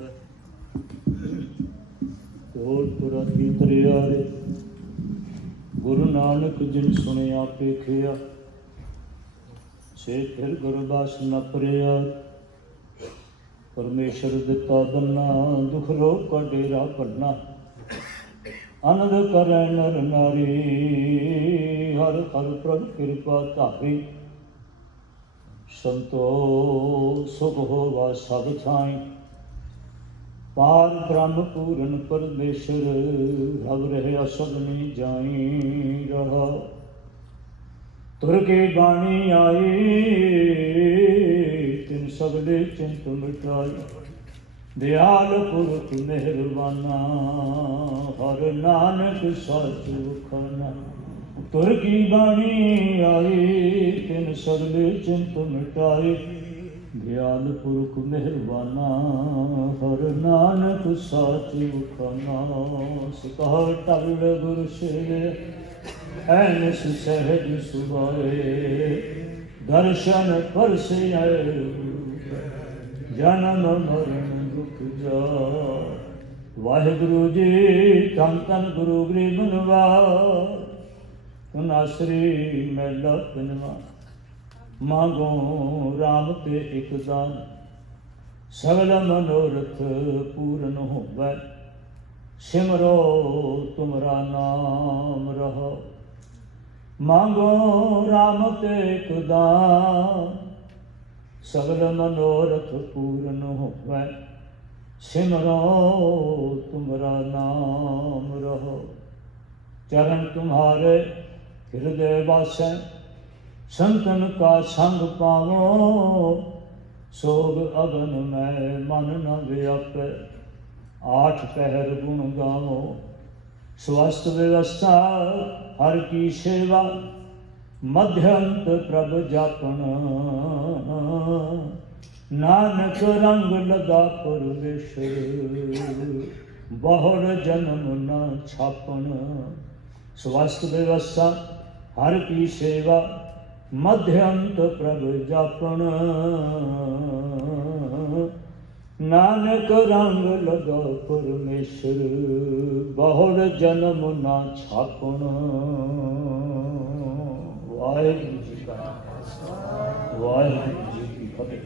ਹੈ ਕੋਲ ਪੁਰਾਤੀ ਤਰਿਆਰੇ ਗੁਰੂ ਨਾਨਕ ਜਿਨ ਸੁਣਿਆ ਪੇਖਿਆ ਸੇ ਫਿਰ ਗੁਰਦਾਸ ਨ ਪਰਿਆ। ਪਰਮੇਸ਼ਰ ਦਿੱਤਾ ਬੰਨਾ, ਦੁਖ ਰੋਗ ਕਾ ਡੇਰਾ ਪੰਨਾ ਅਨੰਦ ਕਰੈ ਨਰ ਨਾਰੀ, ਹਰ ਹਰ ਪ੍ਰਭ ਕਿਰਪਾ ਧਾਰੀ। ਸੰਤੋ ਸੁਖ ਹੋਵਾ ਸਭ ਥਾਈ। ਪਾਰ ਬ੍ਰਹਮ ਪੂਰਨ ਪਰਮੇਸ਼ਰ ਰਵ ਰਹਿ ਅਸਦਨੀ ਜਾਈ ਰਹਾ। ਤੁਰ ਕੇ ਬਾਣੀ ਆਈ, ਤਿਨ ਸਗਲੇ ਚਿੰਤ ਮਿਟਾਈ। ਦਿਆਲ ਪੁਰਖ ਮਿਹਰਬਾਨਾ, ਹਰ ਨਾਨਕ ਸਾਚੂ ਖਾਨਾ ਤੁਰ ਕੀ ਬਾਣੀ ਆਈ, ਤਿਨ ਸਗਲੇ ਚਿੰਤ ਮਿਟਾਈ। ਦਿਆਲ ਪੁਰਖ ਮਿਹਰਬਾਨਾ, ਹਰ ਨਾਨਕ ਸਾਚੂ ਖਾਨਾ ਸਿਕਹ ਟਲ ਗੁਰ ਸ਼ੇਰ ਐਨਸ ਸਹਿਜ ਸੁਭਾਏ। ਦਰਸ਼ਨ ਪਰਸੇ ਜਨਮ ਮਰਨ ਦੁਖ ਜਾ ਵਾਹਿਗੁਰੂ ਜੀ, ਧੰਨ ਧੰਨ ਗੁਰੂ ਗਰੀਬਨਵਾ ਤੁਨਾਸਰੀ ਮੈਲਾ ਪਨਵਾ। ਮੰਗੋ RAM ਤੇ ਇਕ ਦਾਨ ਸਗਲ ਮਨੋਰਥ ਪੂਰਨ ਹੋਵੇ। ਸਿਮਰੋ, ਤੁਮਰਾ ਨਾਮ ਰਹੋ ਮੰਗੋ RAM ਤੇ ਇਕ ਦਾਨ। ਸਗਲ ਮਨੋਰਥ ਪੂਰਨ ਹੋਵੇ। ਸਿਮਰੋ, ਤੁਮਰਾ ਨਾਮ ਰਹੋ ਚਰਨ ਤੁਮਾਰੇ ਹਿਰਦੇ ਵਾਸੈ। ਸੰਤਨ ਕਾ ਸੰਗ ਪਾਵੋ, ਸੋਗ ਅਗਨ ਮੈਂ ਮਨ ਨ ਵਿਆਪੈ। ਆਠ ਪਹਿਰ ਗੁਣ ਗਾਵੋ ਸਵਸਤ ਵਿਵਸਥਾ ਹਰ ਕੀ ਸੇਵਾ, ਮਧਿਅੰਤ ਪ੍ਰਭ ਜਾਪਣ। ਨਾਨਕ ਰੰਗ ਲਗਾ ਪਰਵੇਸ਼ਰ ਬਹੁੜ ਜਨਮ ਨਾ ਛਾਪਣ। ਸਵਸਤ ਵਿਵਸਥਾ ਹਰ ਕੀ ਸੇਵਾ ਮਧਿਅੰਤ ਪ੍ਰਭ ਜਾਪਣ। ਨਾਨਕ ਰੰਗ ਲਗਾ ਪਰਮੇਸ਼ਰ, ਬਹੁੜ ਜਨਮ ਨਾ ਛਾਪਣ। ਵਾਹਿਗੁਰੂ ਜੀ ਕਾ ਖਾਲਸਾ, ਵਾਹਿਗੁਰੂ ਜੀ ਕੀ ਫਤਿਹ।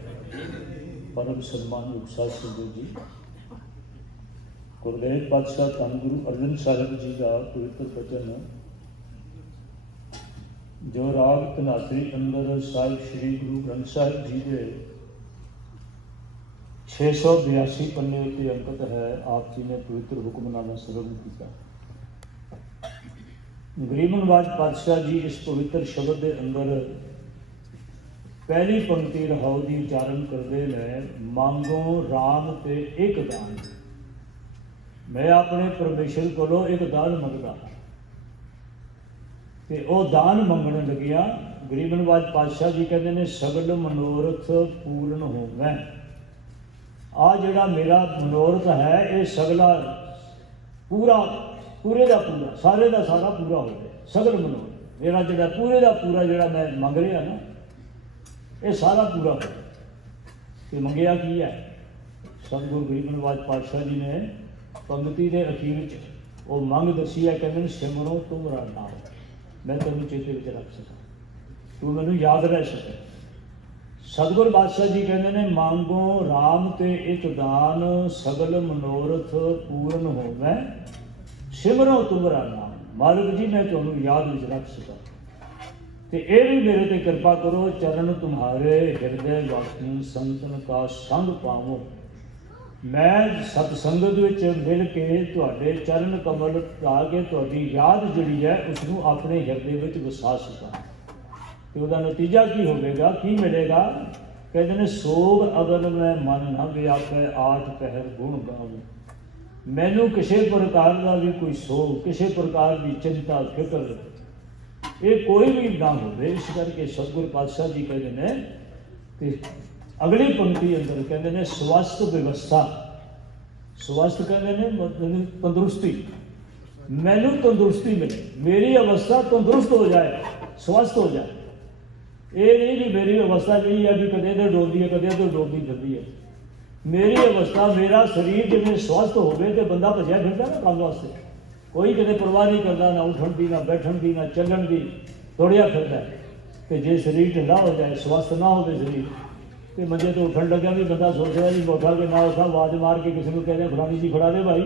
ਪਰਮ ਸਨਮਾਨਯੋਗ ਸਾਧ ਸੰਗਤ ਜੀ, ਗੁਰਦੇਵ ਪਾਤਸ਼ਾਹ ਧੰਨ ਗੁਰੂ ਅਰਜਨ ਸਾਹਿਬ ਜੀ ਦਾ ਪਵਿੱਤਰ ਬਚਨ ਜੋ ਰਾਗ ਤਨਾਸਰੀ ਅੰਦਰ ਸਾਹਿਬ ਸ੍ਰੀ ਗੁਰੂ ਗ੍ਰੰਥ ਸਾਹਿਬ ਜੀ ਦੇ 682 ਪੰਨੇ ਉੱਤੇ ਅੰਕਿਤ ਹੈ, ਆਪ ਜੀ ਨੇ ਪਵਿੱਤਰ ਹੁਕਮਨਾਮਾ ਸਰਵਣ ਕੀਤਾ। ਗਰੀਬਨਵਾਜ ਪਾਤਸ਼ਾਹ ਜੀ ਇਸ ਪਵਿੱਤਰ ਸ਼ਬਦ ਦੇ ਅੰਦਰ ਪਹਿਲੀ ਪੰਕਤੀ ਰਹਾਉ ਦੀ ਉਚਾਰਨ ਕਰਦੇ ਨੇ, ਮੰਗੋ RAM ਤੇ ਇੱਕ ਦਾਨ। ਮੈਂ ਆਪਣੇ ਪਰਮੇਸ਼ਰ ਕੋਲੋਂ ਇੱਕ ਦਾਨ ਮੰਗਦਾ ਹਾਂ। ਤੇ ਉਹ ਦਾਨ ਮੰਗਣ ਲੱਗਿਆ ਗਰੀਬਨਵਾਜ ਪਾਤਸ਼ਾਹ ਜੀ ਕਹਿੰਦੇ ਨੇ ਸਗਲ ਮਨੋਰਥ ਪੂਰਨ ਹੋਵੇ। ਆ ਜਿਹੜਾ ਮੇਰਾ ਮਨੋਰਥ ਹੈ, ਇਹ ਸਗਲਾ ਪੂਰਾ, ਪੂਰੇ ਦਾ ਪੂਰਾ, ਸਾਰੇ ਦਾ ਸਾਰਾ ਪੂਰਾ ਹੋ ਗਿਆ, ਸਗਲ ਮਨੋਰਥ। ਮੇਰਾ ਜਿਹੜਾ ਪੂਰੇ ਦਾ ਪੂਰਾ ਜਿਹੜਾ ਮੈਂ ਮੰਗ ਰਿਹਾ ਨਾ, ਇਹ ਸਾਰਾ ਪੂਰਾ ਹੋ ਗਿਆ। ਤੇ ਮੰਗਿਆ ਕੀ ਹੈ? ਸਤਿਗੁਰੂ ਗਰੀਬਨਵਾਜ ਪਾਤਸ਼ਾਹ ਜੀ ਨੇ ਪੰਗਤੀ ਦੇ ਅਖੀਰ ਵਿੱਚ ਉਹ ਮੰਗ ਦੱਸੀ ਹੈ, ਕਹਿੰਦੇ ਨੇ, ਸਿਮਰੋ ਤੁਮਰਾ ਨਾਮ। ਮੈਂ ਤੈਨੂੰ ਚੇਤੇ ਵਿੱਚ ਰੱਖ ਸਕਾਂ। ਤੂੰ ਮੈਨੂੰ ਯਾਦ ਰਹਿ ਸਕੇ। ਸਤਿਗੁਰ ਬਾਦਸ਼ਾਹ ਜੀ ਕਹਿੰਦੇ ਨੇ, ਮੰਗੋ RAM ਤੇ ਇੱਕ ਦਾਨ, ਸਗਲ ਮਨੋਰਥ ਪੂਰਨ ਹੋਵੇ। ਸਿਮਰੋ ਤੁਮਰਾ ਨਾਮ। ਮਾਲਕ ਜੀ, ਮੈਂ ਤੁਹਾਨੂੰ ਯਾਦ ਵਿੱਚ ਰੱਖ ਸਕਾਂ। ਤੇ ਇਹ ਵੀ ਮੇਰੇ ਤੇ ਕਿਰਪਾ ਕਰੋ, ਚਰਨ ਤੁਮਹਾਰੇ ਹਿਰਦੇ ਵਾਸੀ ਸੰਤਨ ਕਾ ਸੰਗ ਪਾਵੋ। ਮੈਂ ਸਤਸੰਗਤ ਵਿੱਚ ਮਿਲ ਕੇ ਤੁਹਾਡੇ ਚਰਨ ਕਮਲ ਧਾ ਕੇ ਤੁਹਾਡੀ ਯਾਦ ਜਿਹੜੀ ਹੈ ਉਸ ਨੂੰ ਆਪਣੇ ਹਿਰਦੇ ਵਿੱਚ ਵਸਾ ਸਕਾਂ। ਤੇ ਉਹਦਾ ਨਤੀਜਾ ਕੀ ਹੋਵੇਗਾ, ਕੀ ਮਿਲੇਗਾ? ਕਹਿੰਦੇ ਨੇ, ਸੋਗ ਅਗਰ ਮੈਂ ਮਨ ਨਾ ਵਿਆਪੈ ਆਜ ਪਹਿਰ ਗੁਣ ਗਾਵੇ ਮੈਨੂੰ ਕਿਸੇ ਪ੍ਰਕਾਰ ਦਾ ਵੀ ਕੋਈ ਸੋਗ, ਕਿਸੇ ਪ੍ਰਕਾਰ ਦੀ ਚਿੰਤਾ, ਫਿਕਰ ਇਹ ਕੋਈ ਵੀ ਨਾ ਹੋਵੇ। ਇਸ ਕਰਕੇ ਸਤਿਗੁਰ ਪਾਤਸ਼ਾਹ ਜੀ ਕਹਿੰਦੇ ਨੇ ਕਿ ਅਗਲੀ ਪੰਕਤੀ ਅੰਦਰ ਕਹਿੰਦੇ ਨੇ ਸਵਸਥ ਵਿਵਸਥਾ। ਸਵਸਥ ਕਹਿੰਦੇ ਨੇ ਮਤਲਬ ਤੰਦਰੁਸਤੀ। ਮੈਨੂੰ ਤੰਦਰੁਸਤੀ ਮਿਲੇ, ਮੇਰੀ ਅਵਸਥਾ ਤੰਦਰੁਸਤ ਹੋ ਜਾਏ, ਸਵਸਥ ਹੋ ਜਾਏ। ਇਹ ਨਹੀਂ ਕਿ ਮੇਰੀ ਅਵਸਥਾ ਜਿਹੜੀ ਹੈ ਵੀ ਕਦੇ ਤੇ ਡੋਲਦੀ ਹੈ ਕਦੇ ਤੇ ਡੋਲਦੀ ਜਾਂਦੀ ਹੈ ਮੇਰੀ ਅਵਸਥਾ, ਮੇਰਾ ਸਰੀਰ ਜਿਵੇਂ ਸਵਸਥ ਹੋਵੇ ਤੇ ਬੰਦਾ ਭਜਿਆ ਫਿਰਦਾ ਨਾ ਕੰਮ ਵਾਸਤੇ। ਕੋਈ ਕਿਤੇ ਪਰਵਾਹ ਨਹੀਂ ਕਰਦਾ, ਨਾ ਉੱਠਣ ਦੀ, ਨਾ ਬੈਠਣ ਦੀ, ਨਾ ਚੱਲਣ ਦੀ ਤੋੜਿਆ ਫਿਰਦਾ। ਹੈ। ਤੇ ਜੇ ਸਰੀਰ ਢਿੱਲਾ ਹੋ ਜਾਏ, ਸਵਸਥ ਨਾ ਹੋਵੇ ਸਰੀਰ ਤੇ ਮੰਜੇ ਤੋਂ ਉੱਠਣ ਲੱਗਿਆ ਵੀ ਬੰਦਾ ਸੋਚਦਾ ਜੀ ਮੋਟਰ ਕੇ ਨਾਲ ਸਾਹਿਬ ਆਵਾਜ਼ ਮਾਰ ਕੇ ਕਿਸੇ ਨੂੰ ਕਹਿੰਦੇ ਫਲਾਣੀ ਜੀ ਫੜਾ ਦੇ ਭਾਈ।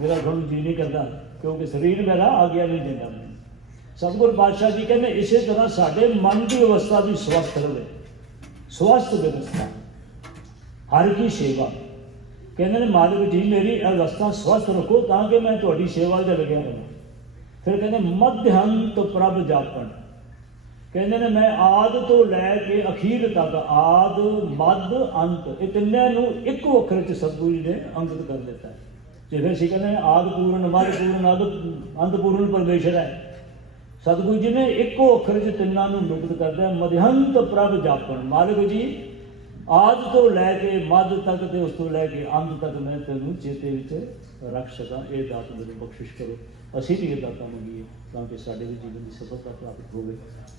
ਮੇਰਾ ਤੁਹਾਨੂੰ ਜੀ ਨਹੀਂ ਕਰਦਾ, ਕਿਉਂਕਿ ਸਰੀਰ ਮੇਰਾ ਆ ਗਿਆ ਨਹੀਂ ਦਿੰਦਾ। ਮੈਨੂੰ ਸਤਿਗੁਰ ਪਾਤਸ਼ਾਹ ਜੀ ਕਹਿੰਦੇ, ਇਸੇ ਤਰ੍ਹਾਂ ਸਾਡੇ ਮਨ ਦੀ ਅਵਸਥਾ ਵੀ ਸਵਸਥ ਰਹੇ। ਸਵਸਥ ਵਿਵਸਥਾ। ਹਰ ਕੀ ਸੇਵਾ। ਕਹਿੰਦੇ ਨੇ, ਮਾਲਕ ਜੀ, ਮੇਰੀ ਅਵਸਥਾ ਸਵਸਥ ਰੱਖੋ ਤਾਂ ਕਿ ਮੈਂ ਤੁਹਾਡੀ ਸੇਵਾ 'ਚ ਲੱਗਿਆ ਰਹਾਂ। ਫਿਰ ਕਹਿੰਦੇ ਮਧਿਅੰਤ ਪ੍ਰਭ ਜਾਪਣ। ਕਹਿੰਦੇ ਨੇ, ਮੈਂ ਆਦ ਤੋਂ ਲੈ ਕੇ ਅਖੀਰ ਤੱਕ, ਆਦ, ਮੱਧ, ਅੰਤ, ਇਹ ਤਿੰਨਿਆਂ ਨੂੰ ਇੱਕੋ ਅੱਖਰ 'ਚ ਸਤਿਗੁਰੂ ਜੀ ਨੇ ਅੰਕਿਤ ਕਰ ਦਿੱਤਾ ਜੇ ਫਿਰ ਅਸੀਂ ਕਹਿੰਦੇ ਨੇ ਆਦ ਪੂਰਨ, ਮੱਧ ਪੂਰਨ ਆਦ ਅੰਤ ਪੂਰਨ ਪਰਮੇਸ਼ਰ ਹੈ। ਸਤਿਗੁਰੂ ਜੀ ਨੇ ਇੱਕੋ ਅੱਖਰ 'ਚ ਤਿੰਨਾਂ ਨੂੰ ਲੁਕਤ ਕਰਦਾ ਹੈ, ਮਧਿਅੰਤ ਪ੍ਰਭ ਜਾਪਣ। ਮਾਲਕ ਜੀ, ਆਦ ਤੋਂ ਲੈ ਕੇ ਮੱਧ ਤੱਕ ਤੇ ਉਸ ਤੋਂ ਲੈ ਕੇ ਅੰਤ ਤੱਕ ਮੈਂ ਤੈਨੂੰ ਚੇਤੇ ਵਿੱਚ ਰੱਖ ਸਕਾਂ, ਇਹ ਦਾਤ ਮੈਨੂੰ ਬਖਸ਼ਿਸ਼ ਕਰੋ। ਅਸੀਂ ਵੀ ਇਹ ਦਾਤਾਂ ਮੰਗੀਏ ਤਾਂ ਕਿ ਸਾਡੇ ਵੀ ਜੀਵਨ ਦੀ ਸਫਲਤਾ ਪ੍ਰਾਪਤ ਹੋਵੇ।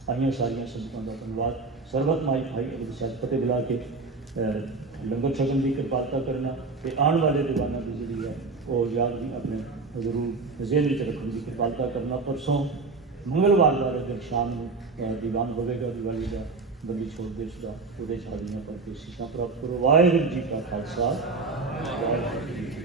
ਆਈਆਂ ਸਾਰੀਆਂ ਸੰਗਤਾਂ ਦਾ ਧੰਨਵਾਦ। ਸਰਬਤ ਮਾਈ ਭਾਈ ਅਲੀ ਸਾਹਿਬ, ਫਤਿਹ ਬੁਲਾ ਕੇ ਲੰਗਰ ਛਕਣ ਦੀ ਕਿਰਪਾਲਤਾ ਕਰਨਾ ਤੇ ਆਉਣ ਵਾਲੇ ਦੀਵਾਨਾਂ ਦੀ ਜਿਹੜੀ ਹੈ, ਉਹ ਯਾਦ ਵੀ ਆਪਣੇ ਜ਼ਰੂਰ ਜ਼ਿਹਨ ਵਿੱਚ ਰੱਖਣ ਦੀ ਕਿਰਪਾਲਤਾ ਕਰਨਾ। ਪਰਸੋਂ ਮੰਗਲਵਾਰ ਦਾ ਦਿਨ ਸ਼ਾਮ ਨੂੰ ਦੀਵਾਨ ਹੋਵੇਗਾ, ਦੀਵਾਲੀ ਦਾ ਬੰਦੀ ਛੋੜ ਦੇਸ਼ ਦਾ, ਉਹਦੇ ਚ ਹਾਜ਼ਰੀਆਂ ਭਰ ਕੇ ਸਿੱਖਾਂ ਪ੍ਰਾਪਤ ਕਰੋ। ਵਾਹਿਗੁਰੂ ਜੀ ਕਾ ਖਾਲਸਾ। ਵਾਹਿਗੁਰੂ ਜੀ